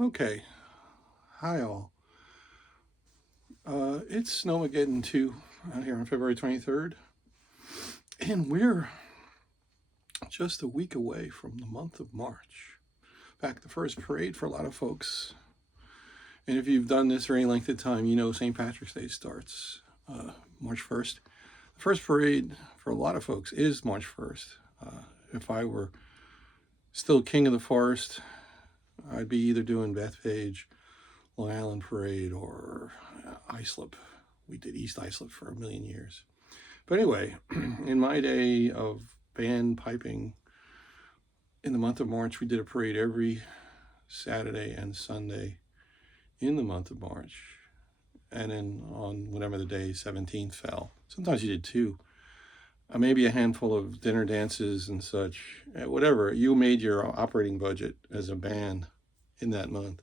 Okay. Hi, all. It's Snowmageddon 2 out here on February 23rd. And we're just a week away from the month of March. In fact, the first parade for a lot of folks. And if you've done this for any length of time, you know St. Patrick's Day starts March 1st. The first parade for a lot of folks is March 1st. If I were still king of the forest, I'd be either doing Bethpage, Long Island Parade, or Islip. We did East Islip for a million years. But anyway, in my day of band piping, in the month of March, we did a parade every Saturday and Sunday in the month of March. And then on whatever the day, 17th fell. Sometimes you did two. Maybe a handful of dinner dances and such. Whatever. You made your operating budget as a band in that month.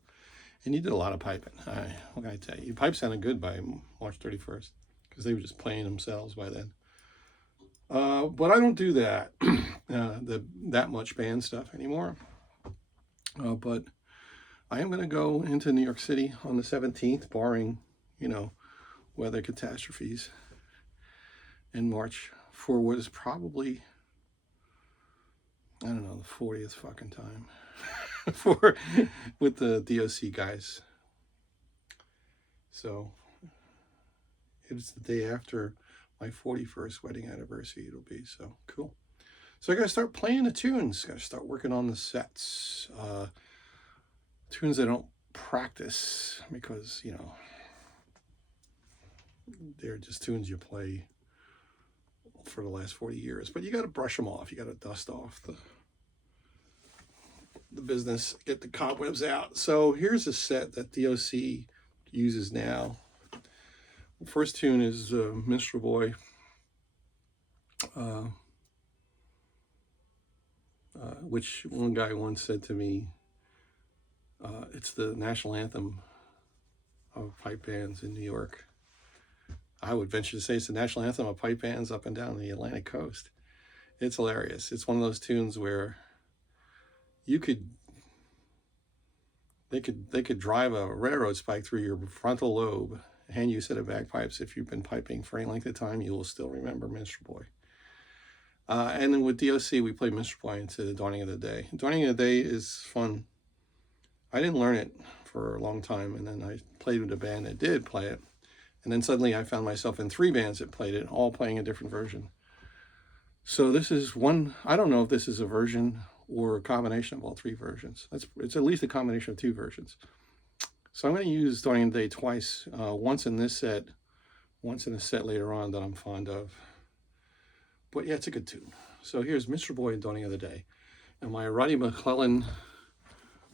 And you did a lot of piping. What can I tell you? Your pipe sounded good by March 31st because they were just playing themselves by then. But I don't do that, that much band stuff anymore. But I am going to go into New York City on the 17th, barring, weather catastrophes in March for what is probably, I don't know, the 40th fucking time for with the DOC guys. So it's the day after my 41st wedding anniversary it'll be, so cool. So I gotta start playing the tunes, gotta start working on the sets. Tunes I don't practice because, they're just tunes you play for the last 40 years. But you gotta brush them off, you gotta dust off the business, get the cobwebs out. So here's a set that DOC uses now. The first tune is Minstrel Boy. Which one guy once said to me, it's the national anthem of pipe bands in New York. I would venture to say it's the national anthem of pipe bands up and down the Atlantic coast. It's hilarious. It's one of those tunes where they could drive a railroad spike through your frontal lobe, hand you a set of bagpipes. If you've been piping for any length of time, you will still remember Minstrel Boy. And then with DOC, we played Minstrel Boy into the Dawning of the Day. Dawning of the Day is fun. I didn't learn it for a long time, and then I played with a band that did play it. And then suddenly I found myself in three bands that played it, all playing a different version. So this is one, I don't know if this is a version or a combination of all three versions. It's at least a combination of two versions. So I'm going to use Dawning of the Day twice, once in this set, once in a set later on that I'm fond of. But yeah, it's a good tune. So here's Minstrel Boy and Dawning of the Day. And my Roddy McClellan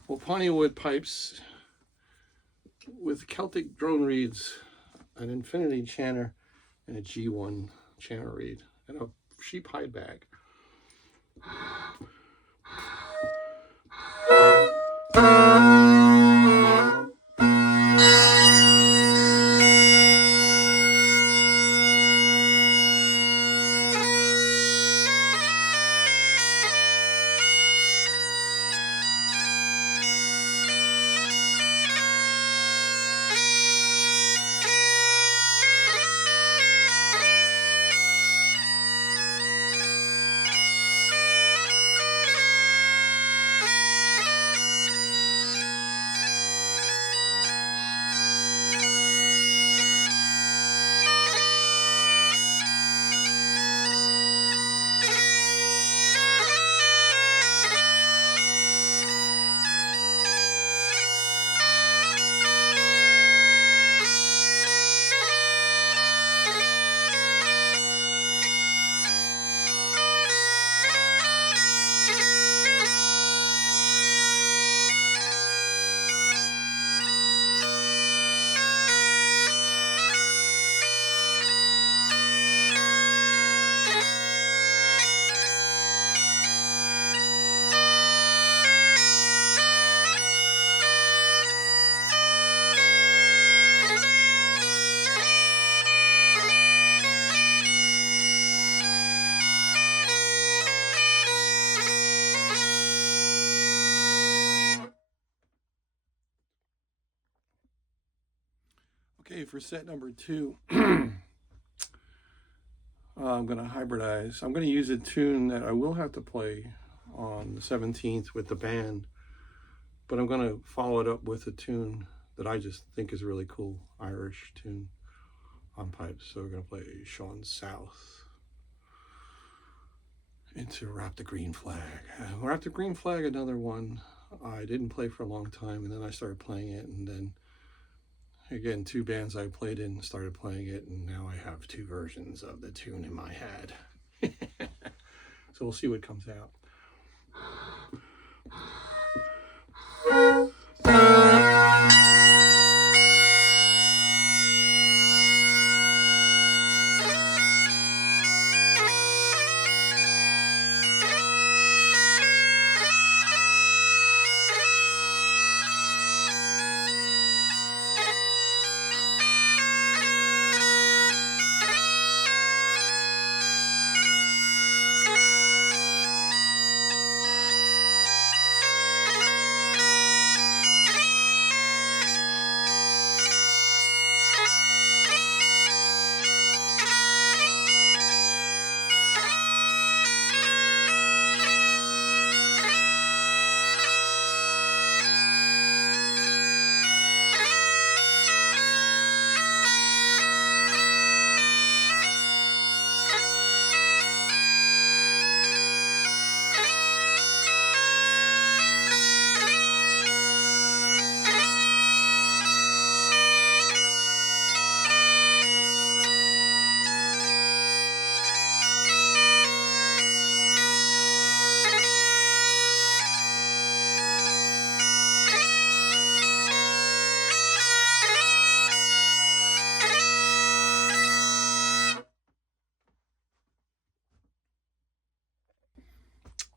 Wapani wood pipes with Celtic drone reeds, an infinity chanter, and a G1 chanter reed, and a sheep hide bag. Okay, for set number 2, I'm going to hybridize. I'm going to use a tune that I will have to play on the 17th with the band, but I'm going to follow it up with a tune that I just think is a really cool Irish tune on pipes. So we're going to play Sean South into Wrap the Green Flag. Wrap the Green Flag, another one I didn't play for a long time, and then I started playing it, and then again, 2 bands I played in started playing it, and now I have 2 versions of the tune in my head. So we'll see what comes out.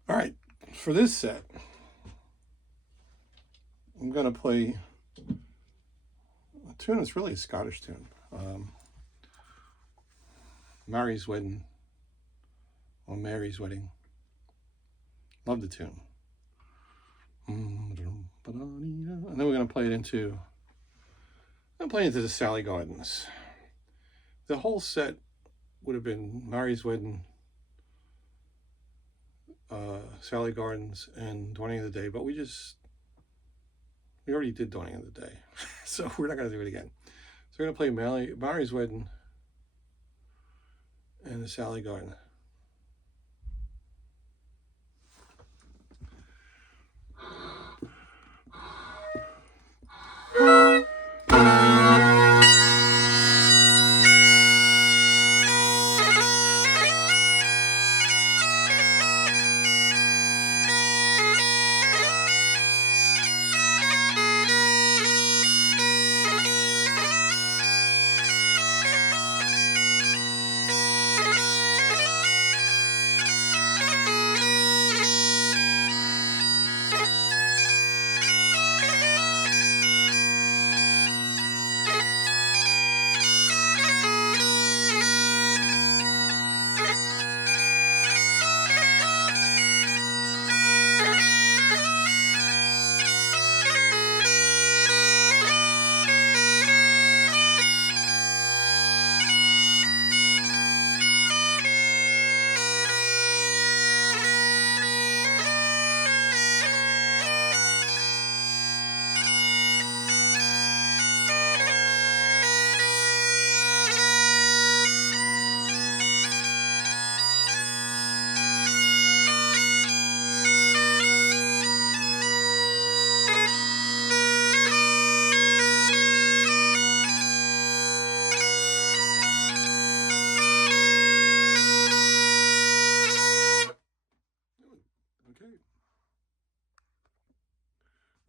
All right, for this set, I'm going to play a tune that's really a Scottish tune. Mary's Wedding, or Mary's Wedding. Love the tune. And then we're going to play it into, the Sally Gardens. The whole set would have been Mary's Wedding, Sally Gardens, and Dawning of the Day, but we already did Dawning of the Day, so we're not going to do it again. So we're going to play Mary's Wedding and the Sally Garden.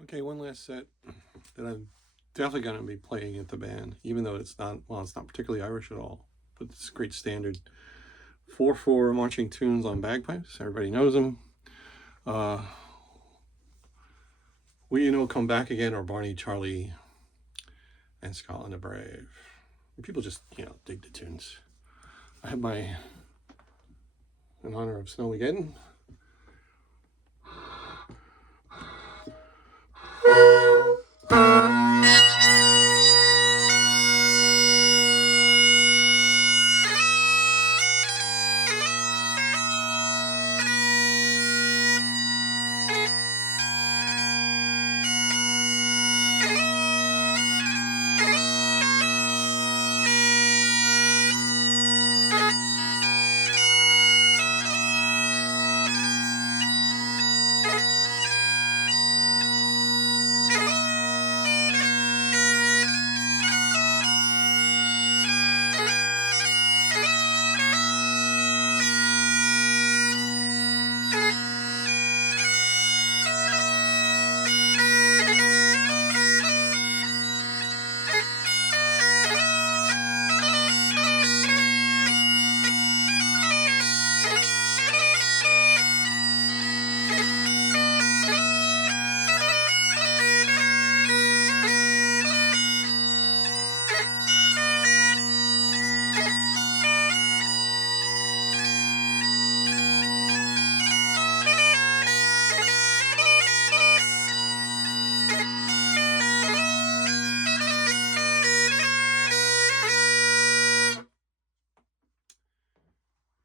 Okay, one last set that I'm definitely going to be playing at the band, even though it's not particularly Irish at all, but it's great standard. 4/4 marching tunes on bagpipes. Everybody knows them. Come Back Again, or Barney, Charlie, and Scotland the Brave. And people just, dig the tunes. I have in honor of Snowmageddon.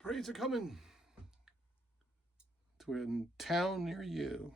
parades are coming to a town near you.